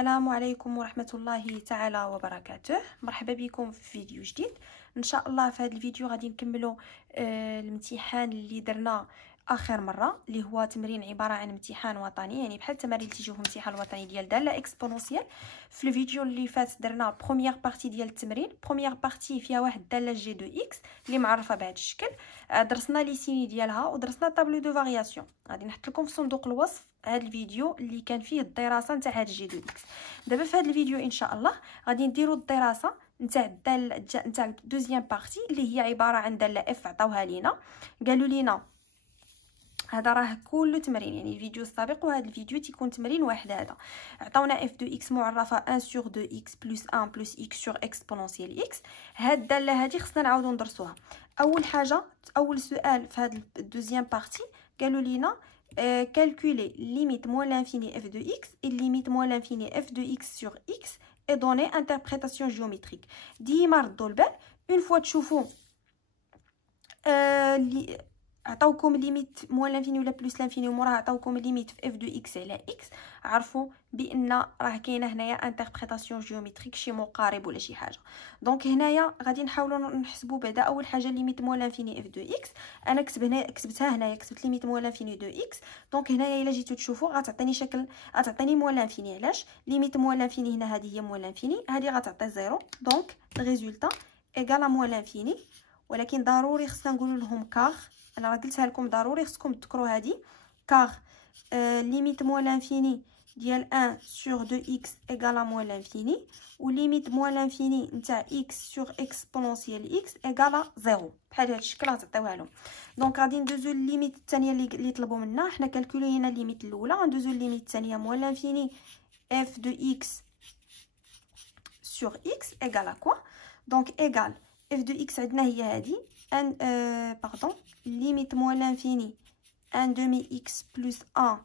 السلام عليكم ورحمة الله تعالى وبركاته. مرحبا بكم في فيديو جديد. ان شاء الله في هذا الفيديو غادي نكملوا الامتحان اللي درنا اخر مره، اللي هو تمرين عباره عن امتحان وطني، يعني بحال التمارين اللي تيجيو في الامتحان الوطني ديال داله اكسبونونسيال. في الفيديو اللي فات درنا بروميير بارتي ديال التمرين. بروميير بارتي فيها واحد الداله جي دو اكس اللي معرفه بهذا الشكل، درسنا لي سيني ديالها ودرسنا طابلو دو فارياسيون. غادي نحط لكم في صندوق الوصف هذا الفيديو اللي كان فيه الدراسه نتاع هذا الجي دو اكس. دابا في هذا الفيديو ان شاء الله غادي نديروا الدراسه نتاع الداله نتاع الدوزيام بارتي اللي هي عباره عن داله اف عطاوها لينا، قالوا لينا هذا راه كله تمرين، يعني الفيديو السابق وهذا الفيديو تيكون تمرين واحد. هذا عطاونا اف دو اكس معرفه 1 سور 2 اكس بلس 1 بلس اكس سور اكسبونونسيال اكس. هاد الداله هذه خصنا نعاودو ندرسوها. اول حاجه اول سؤال في هذا الدوزيام بارتي قالوا لينا calculer limite moins l'infini f de x et limite moins l'infini f de x sur x et donner interprétation géométrique. ديما ردوا البال اون فوا تشوفوا عطاوكم ليميت موان لانفيني ولا بلس لانفيني وموراها عطاوكم ليميت في اف دو اكس على اكس، عرفوا بان راه كاينه هنايا انتربريتاسيون جيومتريك شي مقارب ولا شي حاجه. دونك هنايا غادي نحاولوا نحسبوا بعدا اول حاجه ليميت موان لانفيني اف دو اكس. انا كتبتها هنايا، كتبت ليميت موان لانفيني دو اكس. دونك هنايا الا جيتو تشوفوا غتعطيني شكل، غتعطيني موان لانفيني. علاش ليميت موان لانفيني هنا هذه هي موان لانفيني، هذه غتعطي زيرو. دونك الريزولطا ايغال موان لانفيني، ولكن ضروري خصنا نقولوا لهم كار. انا راه قلتها لكم ضروري خصكم تذكروا هذه كار ليميت موان لانفيني ديال 1 سور 2 اكس ايغال موان لانفيني، و ليميت موان لانفيني نتاع اكس سور اكسبونونسيال اكس ايغال 0. بحال هذا الشكل غتعطيوها لهم. دونك غادي ندوزو الليميت الثانيه اللي طلبوا منا. حنا كالكولينا الليميت الاولى، غندوزو الليميت الثانيه موان لانفيني اف دو اكس سور اكس ايغال كوا. دونك ايغال اف دو اكس عندنا هي هذه ان باردون ليميت موان لانفيني 1 دومي اكس بلس 1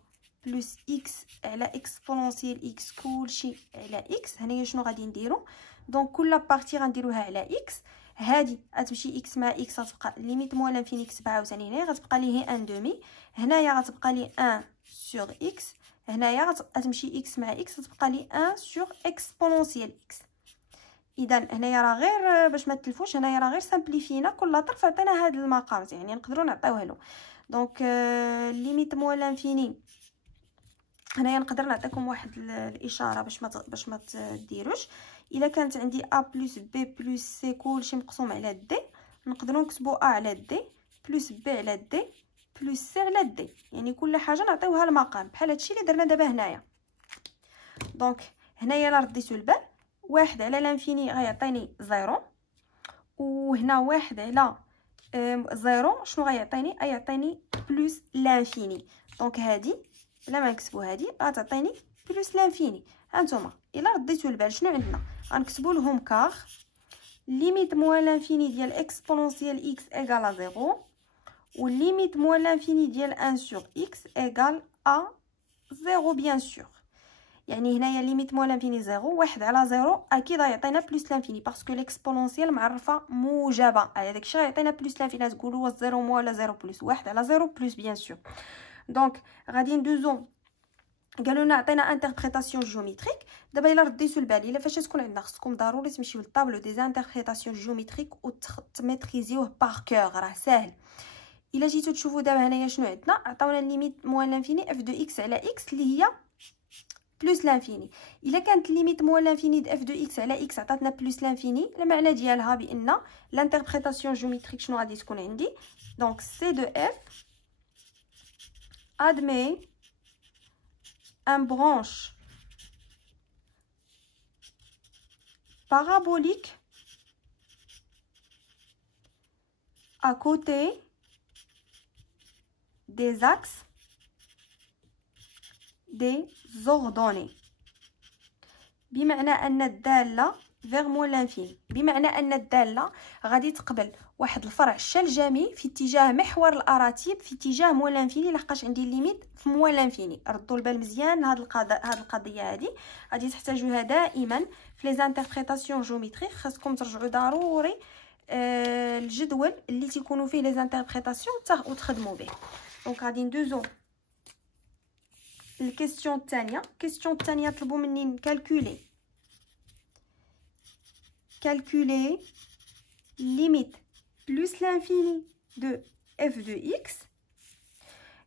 بلس اكس على اكسبونونسيال اكس كلشي على اكس. هنايا شنو غادي نديرو؟ دونك كل بارتي غنديروها على اكس. هذه غتمشي اكس مع اكس غتبقى ليميت موان لانفيني اكس 7 وثاني هنايا غتبقى لي هي 1 دومي. هنايا غتبقى لي 1 سور اكس. هنايا غتمشي اكس مع اكس غتبقى لي 1 سور اكسبونونسيال اكس. اذا هنايا راه غير باش ما تلفوش، هنايا راه غير سامبليفينا كل طرف عطينا هاد المقام، يعني نقدروا نعطيوها له. دونك ليميت موان لانفيني هنايا نقدر نعطيكم واحد الاشاره باش ما تديروش. الا كانت عندي ا بلس بي بلس سي كلشي مقسوم على دي، نقدروا نكتبوا ا على دي بلس بي على دي بلس سي على دي، يعني كل حاجه نعطيوها المقام بحال هادشي اللي درنا دابا هنايا. دونك هنايا لا رديتو البال، واحد على لانفيني غيعطيني زيرو، وهنا واحد على زيرو شنو غيعطيني؟ غيعطيني بلس لانفيني. دونك هادي بلا ما نكتبوا هادي غتعطيني بلس لانفيني. هانتوما الا رديتو البال شنو عندنا؟ غنكتبوا لهم كار ليميت موان لانفيني ديال اكسبونونسيال اكس ايغال زيرو، و ليميت موان لانفيني ديال 1 سور اكس ايغال ا زيرو بيان سور. يعني هنايا ليميت موان لانفيني زيرو، واحد على زيرو اكيد غيعطينا بلس لانفيني باسكو ليكسبونونسيال معرفه موجبه. هذاك الشيء غيعطينا بلس لانفيني. تقولوا واش زيرو موان ولا زيرو بلس؟ واحد على زيرو بلس بيان سور. دونك غادي ندوزو، قالوا لنا عطينا انتربريتاسيون جيومتريك. دابا الا رديتو البال، الا فاش تكون عندنا خصكم ضروري تمشيو للطابلو دي انتربريتاسيون جيومتريك وتميتريزيوه بار كور، راه ساهل. الا جيتو تشوفوا دابا هنايا شنو عندنا؟ عطاونا ليميت موان لانفيني اف دو اكس على اكس اللي هي بلس لانفيني. الا كانت ليميت موان لانفيني د اف دو اكس على اكس عطاتنا بلس لانفيني، المعنى ديالها بان لانتربريتاسيون جيومتريك شنو غادي تكون عندي؟ دونك سي دو اف admet un branche parabolique à côté des axes des ordonnées. بمعنى ان الداله فيغ موان لانفيني، بمعنى ان الداله غادي تقبل واحد الفرع شلجمي في اتجاه محور الاراتيب في اتجاه موان لانفيني، لحقاش عندي الليميت في موان لانفيني. ردوا البال مزيان هاد القضيه هذه غادي تحتاجوها دائما في لي انتربريتاسيون جيومتريك. خاصكم ترجعوا ضروري الجدول اللي تيكونوا فيه لي انتربريتاسيون وتخدموا به. دونك غادي ندوزو الكيستيون الثانيه. الكيستيون الثانيه طلبوا مني نكالكولي limite plus l'infini de f de x.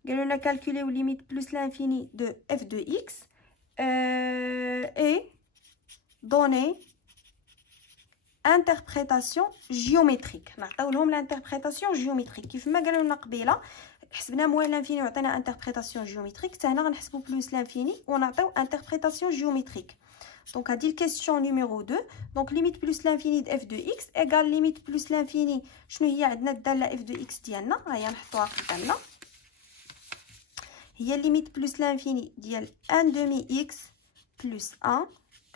قالوا لنا calculer limite plus l'infini de f de x et donner interprétation géométrique. نعطيو لهم l'interprétation géométrique كيف ما قالوا لنا قبيله. حسبنا موال لانفيني وعطينا انتربريتاسيون جيومتريك، حتى هنا غنحسبوا بلوس لانفيني ونعطيو انتربريتاسيون جيومتريك. دونك هذه الكيستيون نيميرو 2. دونك ليميت بلوس لانفيني د اف دو اكس ايغال ليميت بلوس لانفيني. شنو هي عندنا الداله اف دو اكس ديالنا؟ ها هي نحطوها قدامنا، هي ليميت بلوس لانفيني ديال 1 دومي اكس بلوس 1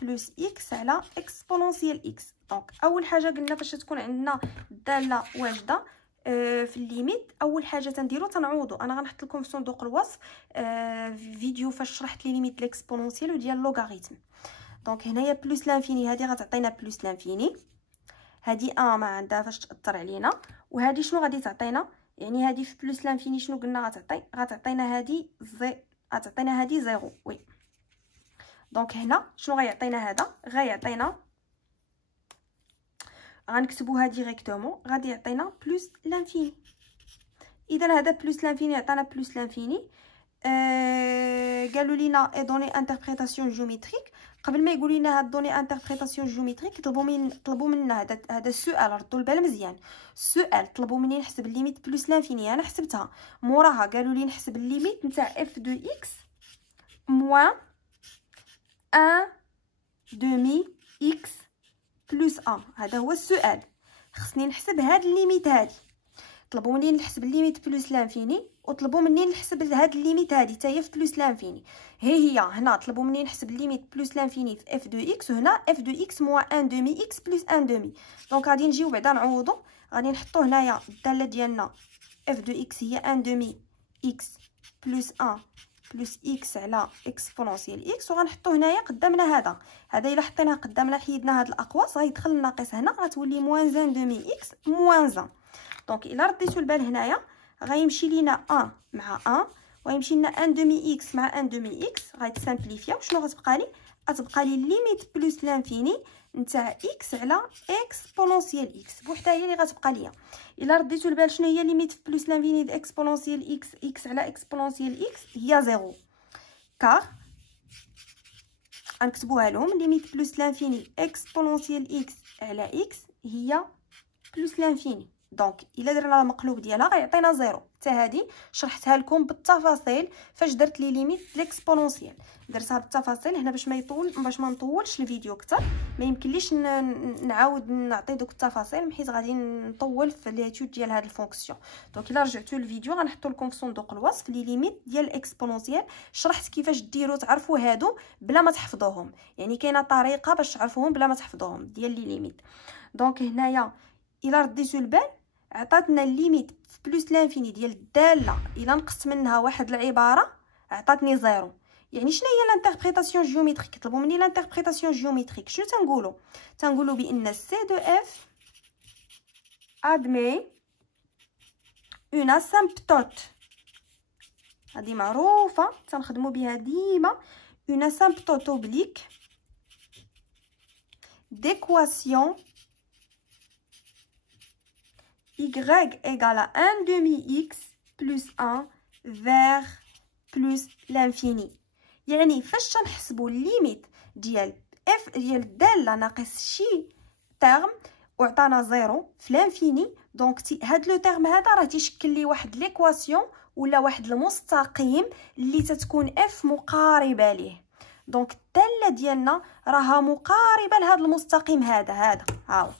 بلوس اكس على اكسبونونسيال اكس. دونك اول حاجه قلنا فاش تكون عندنا الداله واجده في الليميت، اول حاجه تنديرو تنعوضوا. انا غنحط لكم في صندوق الوصف فيديو فاش شرحت لي ليميت ليكسبونونسيال وديال اللوغاريتم. دونك هنايا بلوس لانفيني هذه غتعطينا بلوس لانفيني، هذه ما عندها فاش تاثر علينا، وهذه شنو غادي تعطينا؟ يعني هذه في بلوس لانفيني شنو قلنا غتعطينا هذه غتعطينا هذه زيرو. وي دونك هنا شنو غيعطينا؟ هذا غيعطينا، غنكتبوها ديريكتومون، غادي يعطينا بلوس لانفيني. اذا هذا بلوس لانفيني عطانا بلوس لانفيني. قالوا لينا اي دوني انتربريتاسيون جيومتريك. قبل ما يقولوا لنا هاد دوني انتربريتاسيون جيومتريك طلبوا منا هذا السؤال، ردوا البال مزيان. السؤال طلبوا مني نحسب الليميت بلوس لانفيني، انا حسبتها. موراها قالوا لي نحسب الليميت نتاع اف دو اكس موان 1 دومي اكس بلوس 1. هذا هو السؤال، خصني نحسب هاد الليميت هادي. طلبوا مني نحسب الليميت بلوس لانفيني، وطلبوا مني نحسب هاد الليميت هادي حتى هي في بلوس لانفيني. هي هنا طلبوا مني نحسب الليميت بلوس لانفيني في اف دو اكس، وهنا اف دو اكس موان 1 دومي اكس بلوس 1 دومي. دونك غادي نجيو بعدا نعوضوا، غادي نحطوا هنايا الداله ديالنا اف دو اكس هي 1 دومي اكس بلوس 1 بلوس اكس على اكسبونونسيال اكس، وغنحطو هنايا قدامنا هذا الا حطيناه قدامنا حيدنا هاد الاقواس غيدخل الناقص هنا، غتولي موان 1 دومي اكس موان 1. دونك الا رديتو البال هنايا غيمشي لينا 1 مع 1، وغيمشي لنا 1 دومي اكس مع 1 دومي اكس، غيتسامبليفيا. وشنو غتبقى لي؟ غتبقى لي ليميت بلوس لانفيني نتاع اكس على اكسبونونسيال اكس بوحدها هي اللي غتبقى ليا. الا رديتو البال شنو هي ليميت بلوس لانفيني د اكسبونونسيال اكس، اكس على اكسبونونسيال اكس هي 0. كار غنكتبوها لهم ليميت بلوس لانفيني اكسبونونسيال اكس على اكس هي بلوس لانفيني. دونك الا درنا المقلوب ديالها غيعطينا 0. حتى هذه شرحتها لكم بالتفاصيل فاش درت لي ليميت ليكسبونونسيال، درتها بالتفاصيل هنا باش ما نطولش الفيديو اكثر. ما يمكنليش نعاود نعطي دوك التفاصيل حيت غادي نطول في ليتود ديال هاد الفونكسيون. دونك الا رجعتوا للفيديو غنحطوا لكم في صندوق الوصف لي ليميت ديال الاكسبونونسيال، شرحت كيفاش ديروا تعرفوا هادو بلا ما تحفظوهم. يعني كاينه طريقه باش تعرفوهم بلا ما تحفظوهم ديال لي ليميت. دونك هنايا الا رديتوا البال عطاتنا الليميت بلوس لانفيني ديال الداله، الا نقصت منها واحد العباره عطاتني 0. يعني شنو هي الانتربريتاسيون جيومتريك؟ طلبوا مني الانتربريتاسيون جيومتريك. شنو تنقولوا بان سي دو اف ادمي اون اسامبتوت. هذه معروفه تنخدموا بها ديما، اون اسامبتوت اوبليك d'équation y égale à 1 demi-x plus 1 vers plus l'infini. يعني فاش تنحسبوا الليميت ديال اف ديال الداله ناقص شي تيرم وعطانا 0 في لانفيني، دونك هاد لو تيرم هذا راه تيشكل لي واحد ليكواسيون ولا واحد المستقيم اللي تتكون اف مقاربه ليه. دونك الداله ديالنا راها مقاربه لهذا المستقيم هذا ها هو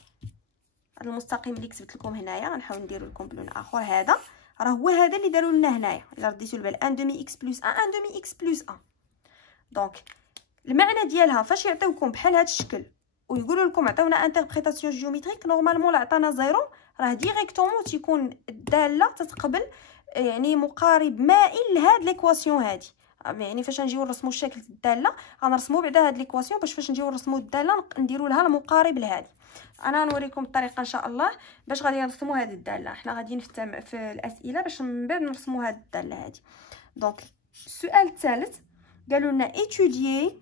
هذا المستقيم اللي كتبت لكم هنايا. غنحاول نديرو لكم بلون اخر. هذا راه هو هذا اللي داروا لنا هنايا. الا رديتوا البال 1 دومي اكس بلس 1 1 دومي اكس بلس 1. دونك المعنى ديالها فاش يعطيوكم بحال هذا الشكل ويقولوا لكم عطيونا انتربريتاسيون جيومتريك، نورمالمون لا عطانا 0 راه ديريكتومون تيكون الداله تتقبل يعني مقارب مائل لهاد ليكواسيون هادي. يعني فاش نجيو نرسموا شكل الداله غنرسموا بعدا هاد ليكواسيون باش فاش نجيو نرسموا الداله نديروا لها المقارب لهادي. انا نوريكم الطريقه ان شاء الله باش غادي نرسموا هذه الداله. حنا غاديين في الاسئله باش من بعد نرسموا هذه الداله هذه. دونك السؤال الثالث قالوا لنا étudier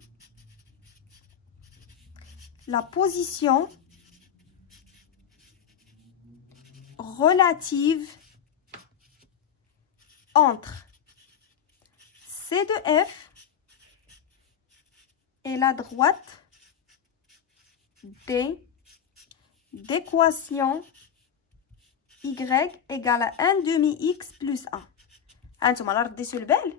la position relative entre C de F et la droite D d'équation y égale à 1 demi x plus 1. هانتوما لا رديتو البال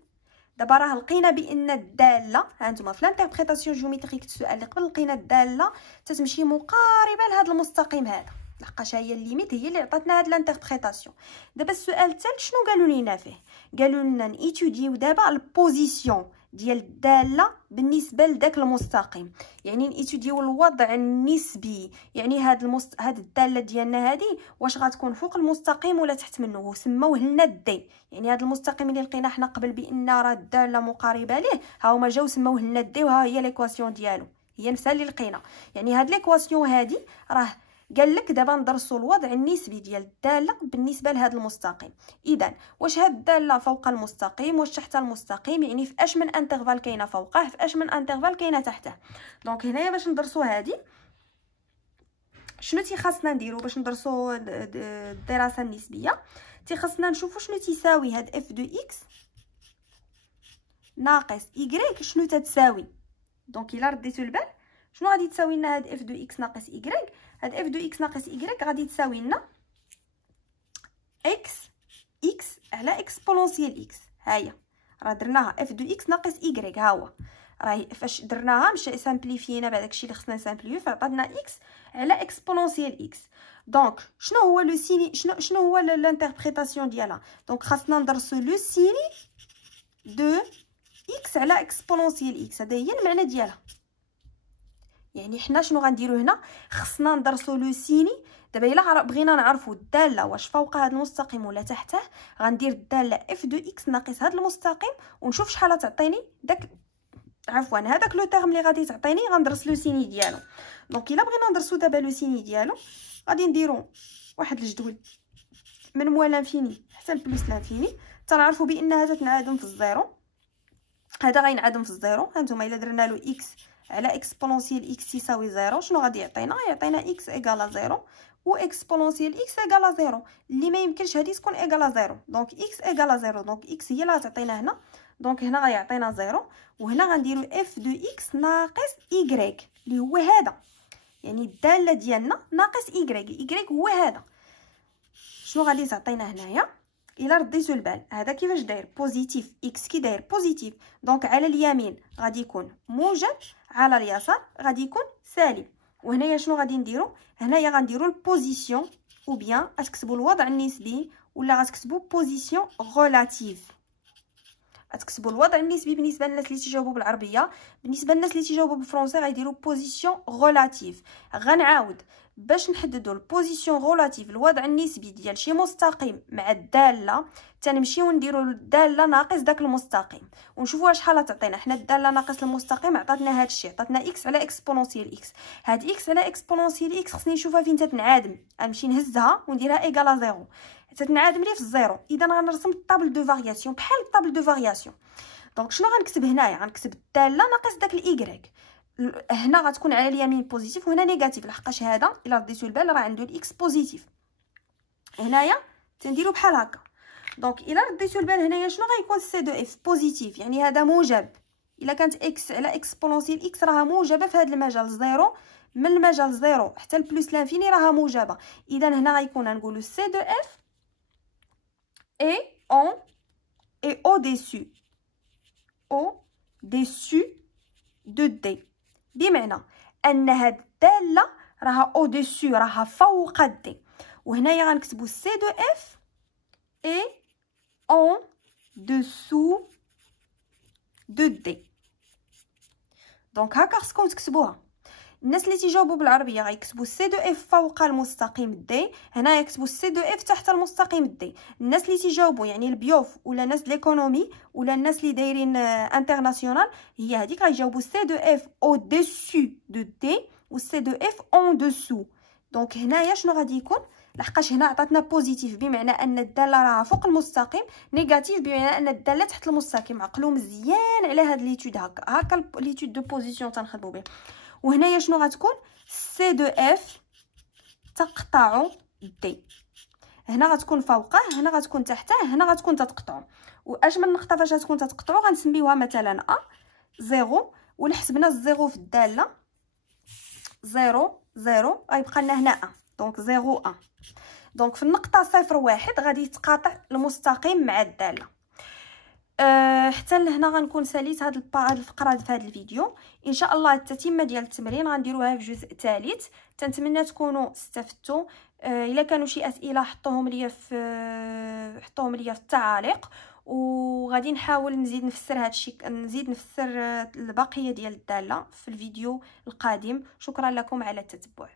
دابا راه لقينا بان الداله، هانتوما في الانتربريتاسيون جيوميتريك السؤال اللي قبل لقينا الداله تتمشي مقاربه لهذا المستقيم هذا، لحقاش هي الليميت هي اللي عطاتنا هاد الانتربريتاسيون. دابا السؤال الثالث شنو قالوا لينا فيه؟ قالوا لنا نيتوديو دابا البوزيسيون ديال الداله بالنسبه لذاك المستقيم، يعني نيتوديو الوضع النسبي، يعني هاد الداله ديالنا هادي واش غتكون فوق المستقيم ولا تحت منه، وسموه لنا الدي. يعني هاد المستقيم اللي لقينا حنا قبل بان راه الداله مقاربه ليه، ها هما جاو سموه لنا الدي، وها هي ليكواسيون ديالو هي نفسها اللي لقينا. يعني هاد ليكواسيون هادي راه قال لك دابا ندرسوا الوضع النسبي ديال الداله بالنسبه لهذا المستقيم. اذا واش هاد الداله فوق المستقيم واش تحت المستقيم، يعني في اش من انترفال كاينه فوقه في اش من انترفال كاينه تحته. دونك هنايا باش ندرسوا هادي شنو تيخاصنا نديرو باش ندرسوا الدراسه النسبيه؟ تيخاصنا نشوفوا شنو تساوي هاد اف دو اكس ناقص y شنو تتساوي. دونك الا رديتو البال شنو غادي تساوي لنا هاد اف دو اكس ناقص y؟ هاد اف دو اكس ناقص y غادي تساوي لنا اكس على اكسبونونسيال اكس. هاهي راه درناها اف دو اكس ناقص y، ها هو راهي فاش درناها مشى سامبليفينا بعد داكشي اللي خصنا نسامبليو فعطاتنا اكس على اكسبونونسيال اكس. دونك شنو هو لو سيني شنو هو الانتربريتاسيون ديالها؟ دونك خاصنا ندرسو لو سيني دو اكس على اكسبونونسيال اكس، هذا هي المعنى ديالها. يعني حنا شنو غنديرو هنا؟ خصنا ندرسو لو سيني. دابا الا بغينا نعرفوا الداله واش فوق هذا المستقيم ولا تحته، غندير الداله اف دو اكس ناقص هذا المستقيم ونشوف شحال تعطيني داك هذاك لو تيرم اللي غادي تعطيني، غندرس لو سيني ديالو. دونك الا بغينا ندرسو دابا لو سيني ديالو غادي نديرو واحد الجدول من موال لانفيني حتى لبلوس لانفيني، تنعرفوا بان هذا تنعادم في الزيرو، هذا غينعدم في الزيرو. هانتوما الا درنا له اكس على اكسبونونسيال اكس يساوي زيرو، شنو غادي يعطينا؟ اكس ايكالا زيرو و اكسبونونسيال اكس ايكالا زيرو، اللي ما يمكنش هذه تكون ايكالا زيرو. دونك اكس ايكالا زيرو، دونك اكس هي اللي غتعطينا هنا. دونك هنا غيعطينا زيرو، وهنا غنديرو اف دو اكس ناقص y اللي هو هذا، يعني الداله ديالنا ناقص y هو هذا. شنو غادي تعطينا هنايا؟ الا رديتو البال هذا كيفاش داير؟ بوزيتيف، اكس كي داير بوزيتيف، دونك على اليمين غادي يكون موجب، على اليسار غادي يكون سالب. وهنايا شنو غادي نديرو؟ هنايا غنديرو البوزيسيون، او بيان غتكتبوا الوضع النسبي ولا غتكتبوا بوزيسيون غولاتيف. غتكتبوا الوضع النسبي بالنسبه للناس اللي تيجاوبوا بالعربيه، بالنسبه للناس اللي تيجاوبوا بالفرنسي غيديروا بوزيسيون غولاتيف. غنعاود باش نحددوا البوزيسيون غولاتيف الوضع النسبي ديال شي مستقيم مع الداله، تنمشيو نديروا الداله ناقص داك المستقيم ونشوفوا شحال تعطينا. حنا الداله ناقص المستقيم عطاتنا هذا الشيء، عطاتنا اكس على اكسبونونسيال اكس. هاد اكس على اكسبونونسيال اكس خصني نشوفها فين تتنعادم، غنمشي نهزها ونديرها ايكالا زيرو، تتنعادم لي في الزيرو. اذا غنرسم الطابل دو فارياسيون بحال الطابل دو فارياسيون. دونك شنو غنكتب هنايا؟ غنكتب الداله ناقص داك الايكغيك. هنا غتكون على اليمين بوزيتيف وهنا نيجاتيف، لحقاش هذا الا رديتو البال راه عنده الاكس بوزيتيف. هنايا تنديرو بحال هكا. دونك الا رديتو البال هنايا شنو غيكون؟ سي دو اف بوزيتيف، يعني هذا موجب. الا كانت اكس على اكسبونونسيال اكس راها موجبه في هذا المجال زيرو، من المجال زيرو حتى لبلوس لانفيني راها موجبه. اذا هنا غيكون غنقولوا سي دو اف اي اون اي او ديسو دو دي، بمعنى ان هاد الداله راها او ديسو راها فوق الدي. وهنايا غنكتبوا سي دو اف اي اون دسو دو دي. دونك هكا خصكم تكتبوها. الناس اللي تيجاوبوا بالعربيه غيكتبوا سي دو اف فوق المستقيم دي، هنا يكتبوا سي دو اف تحت المستقيم دي. الناس اللي تيجاوبوا يعني البيوف ولا ناس ليكونومي ولا الناس اللي دايرين انترناسيونال، هي هذيك غيجاوبوا سي دو اف او ديسو دو دي و سي دو اف اون دسو. دونك هنايا شنو غادي يكون؟ لحقاش هنا عطاتنا بوزيتيف بمعنى ان الداله راها فوق المستقيم، نيجاتيف بمعنى ان الداله تحت المستقيم. عقلوا مزيان على هاد ليتود، هكا ليتود دو بوزيسيون تنخدموا به. وهنايا شنو غتكون؟ سي دو اف تقطع دي، هنا غتكون فوقه، هنا غتكون تحته، هنا غتكون تتقطعوا. واجمل نقطه فاش غتكون تتقطعوا غنسميوها مثلا ا زيرو، ولا حسبنا الزيرو في الداله زيرو زيرو غيبقى لنا هنا ا، دونك زيرو ا. دونك في النقطه صفر واحد غادي يتقاطع المستقيم مع الداله. حتى لهنا غنكون ساليت هاد الفقره في هذا الفيديو. ان شاء الله التتمه ديال التمرين غنديروها في جزء ثالث. تنتمنى تكونوا استفدتوا. الا كانوا شي اسئله حطوهم ليا في التعاليق، وغادي نحاول نزيد نفسر هادشي، نزيد نفسر البقيه ديال الداله في الفيديو القادم. شكرا لكم على التتبع.